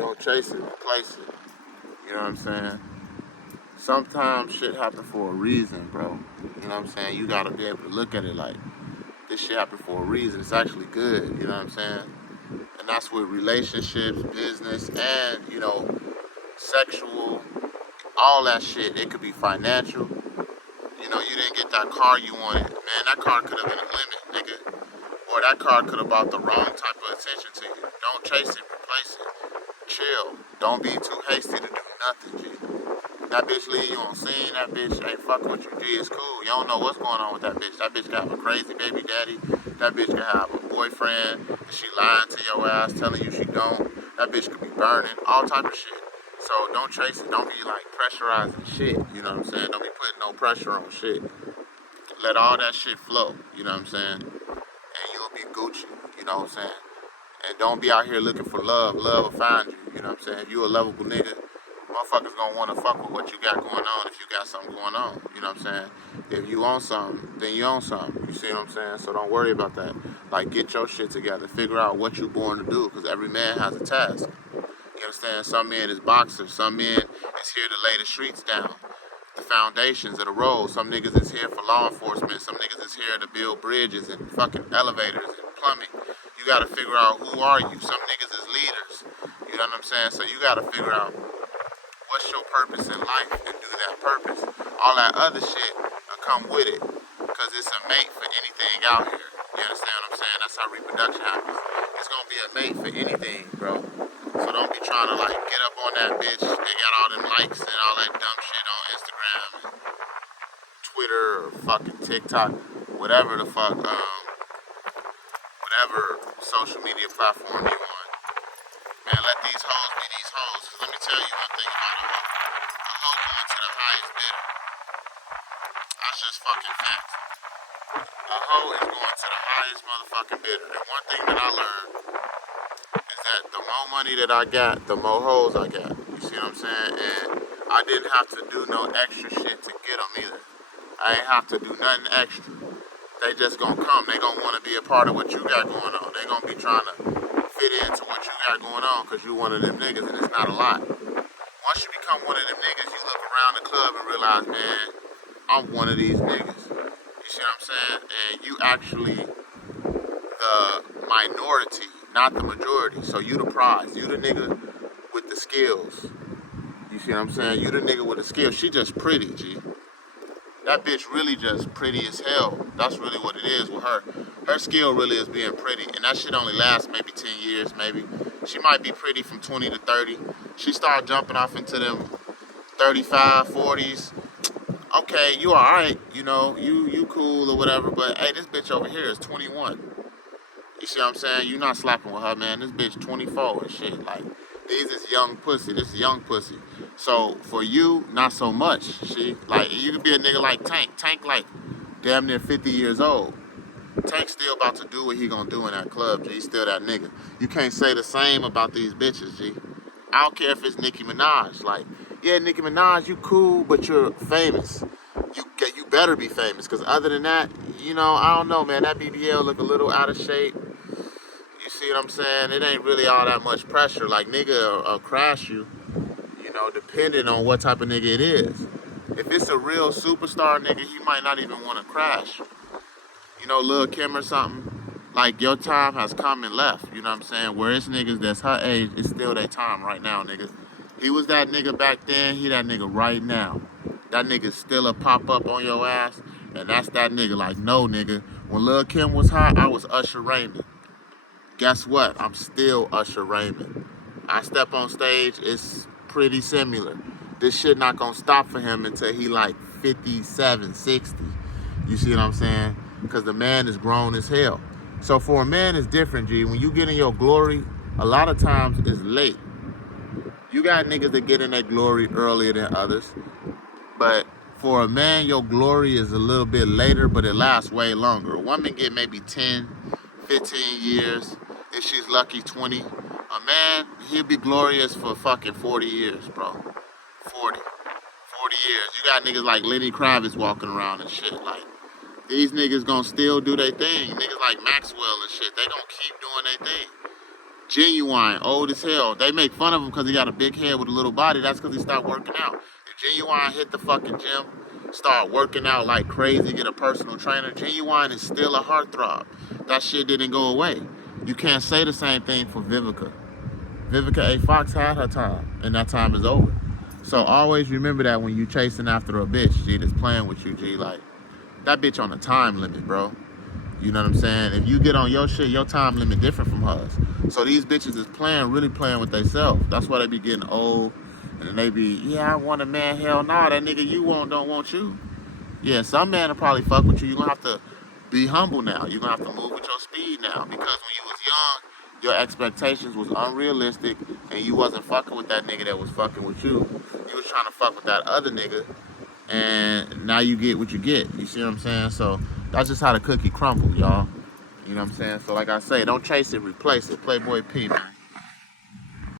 Don't chase it, replace it. You know what I'm saying? Sometimes shit happen for a reason, bro. You know what I'm saying? You gotta be able to look at it like, this shit happened for a reason. It's actually good, you know what I'm saying? And that's with relationships, business, and, sexual, all that shit. It could be financial. You didn't get that car you wanted. Man, that car could have been a limit, nigga. Or that car could have brought the wrong type of attention to you. Don't chase it, replace it. Chill. Don't be too hasty to do nothing, G. That bitch leave you on scene, that bitch ain't fucking with you, G. It's cool. You don't know what's going on with that bitch. That bitch can have a crazy baby daddy. That bitch can have a boyfriend. And she lying to your ass, telling you she don't. That bitch could be burning. All type of shit. So don't chase it. Don't be like pressurizing shit. You know what I'm saying? Don't be putting no pressure on shit. Let all that shit flow. You know what I'm saying? And you'll be Gucci. You know what I'm saying? And don't be out here looking for love. Love will find you. You know what I'm saying? If you a lovable nigga, motherfuckers gonna wanna fuck with what you got going on if you got something going on. You know what I'm saying? If you own something, then you own something. You see what I'm saying? So don't worry about that. Like, get your shit together. Figure out what you born to do, because every man has a task. You understand? Some men is boxers. Some men is here to lay the streets down, the foundations of the road. Some niggas is here for law enforcement. Some niggas is here to build bridges and fucking elevators and plumbing. You gotta figure out, who are you? Some niggas is leaders. You know what I'm saying? So you gotta figure out what's your purpose in life and do that purpose. All that other shit will come with it, because it's a mate for anything out here. You understand what I'm saying? That's how reproduction happens. It's gonna be a mate for anything, bro. So don't be trying to like get up on that bitch. They got all them likes and all that dumb shit on Instagram and Twitter or fucking TikTok, whatever the fuck, whatever social media platform you on. Man, let these hoes be these hoes. Cause let me tell you one thing about a hoe. A hoe going to the highest bidder. That's just fucking facts. A hoe is going to the highest motherfucking bidder. And one thing that I learned is that the more money that I got, the more hoes I got. You see what I'm saying? And I didn't have to do no extra shit to get them either. I ain't have to do nothing extra. They just gonna come. They gonna want to be a part of what you got going on. They gonna be trying to fit into what you got going on because you one of them niggas, and it's not a lot. Once you become one of them niggas, you look around the club and realize, man, I'm one of these niggas. You see what I'm saying? And you actually the minority, not the majority. So you the prize. You the nigga with the skills. You see what I'm saying? You the nigga with the skills. She just pretty, G. That bitch really just pretty as hell. That's really what it is with her. Her skill really is being pretty. And that shit only lasts maybe 10 years, maybe. She might be pretty from 20 to 30. She start jumping off into them 35, 40s. Okay, you alright, you cool or whatever, but hey, this bitch over here is 21. You see what I'm saying? You not slapping with her, man. This bitch 24 and shit. Like, these is young pussy. This is young pussy. So, for you, not so much, see? Like, you could be a nigga like Tank. Tank, like, damn near 50 years old. Tank still about to do what he gonna do in that club, G. He's still that nigga. You can't say the same about these bitches, G. I don't care if it's Nicki Minaj. Like, yeah, Nicki Minaj, you cool, but you're famous. You better be famous, because other than that, I don't know, man. That BBL look a little out of shape. You see what I'm saying? It ain't really all that much pressure. Like, nigga will crash you, depending on what type of nigga it is. If it's a real superstar nigga, he might not even want to crash. Lil' Kim or something. Like, your time has come and left. You know what I'm saying? Where it's niggas that's her age, it's still their time right now, nigga. He was that nigga back then, he that nigga right now. That nigga still a pop up on your ass, and that's that nigga. Like, no, nigga. When Lil' Kim was hot, I was Usher Raymond. Guess what? I'm still Usher Raymond. I step on stage, it's pretty similar. This shit not gonna stop for him until he like 57, 60. You see what I'm saying? Because the man is grown as hell. So for a man, it's different, G. When you get in your glory, a lot of times it's late. You got niggas that get in their glory earlier than others. But for a man, your glory is a little bit later, but it lasts way longer. A woman get maybe 10, 15 years. If she's lucky, 20. A man, he'll be glorious for fucking 40 years, bro. 40 years. You got niggas like Lenny Kravitz walking around and shit. Like, these niggas gonna still do their thing. Niggas like Maxwell and shit, they gonna keep doing their thing. Genuine, old as hell. They make fun of him because he got a big head with a little body. That's because he stopped working out. If Genuine hit the fucking gym, start working out like crazy, get a personal trainer, Genuine is still a heartthrob. That shit didn't go away. You can't say the same thing for Vivica. Vivica A. Fox had her time, and that time is over. So always remember that when you chasing after a bitch, G, that's playing with you, G, like, that bitch on a time limit, bro. You know what I'm saying? If you get on your shit, your time limit different from hers. So these bitches is playing, really playing with themselves. That's why they be getting old. And then they be, yeah, I want a man. Hell no, that nigga you want don't want you. Yeah, some man will probably fuck with you. You're going to have to be humble now. You're going to have to move with your speed now. Because when you was young, your expectations was unrealistic. And you wasn't fucking with that nigga that was fucking with you. You was trying to fuck with that other nigga. And now you get what you get. You see what I'm saying? So that's just how the cookie crumbles, y'all. You know what I'm saying? So like I say, don't chase it, replace it. Playboy P, man.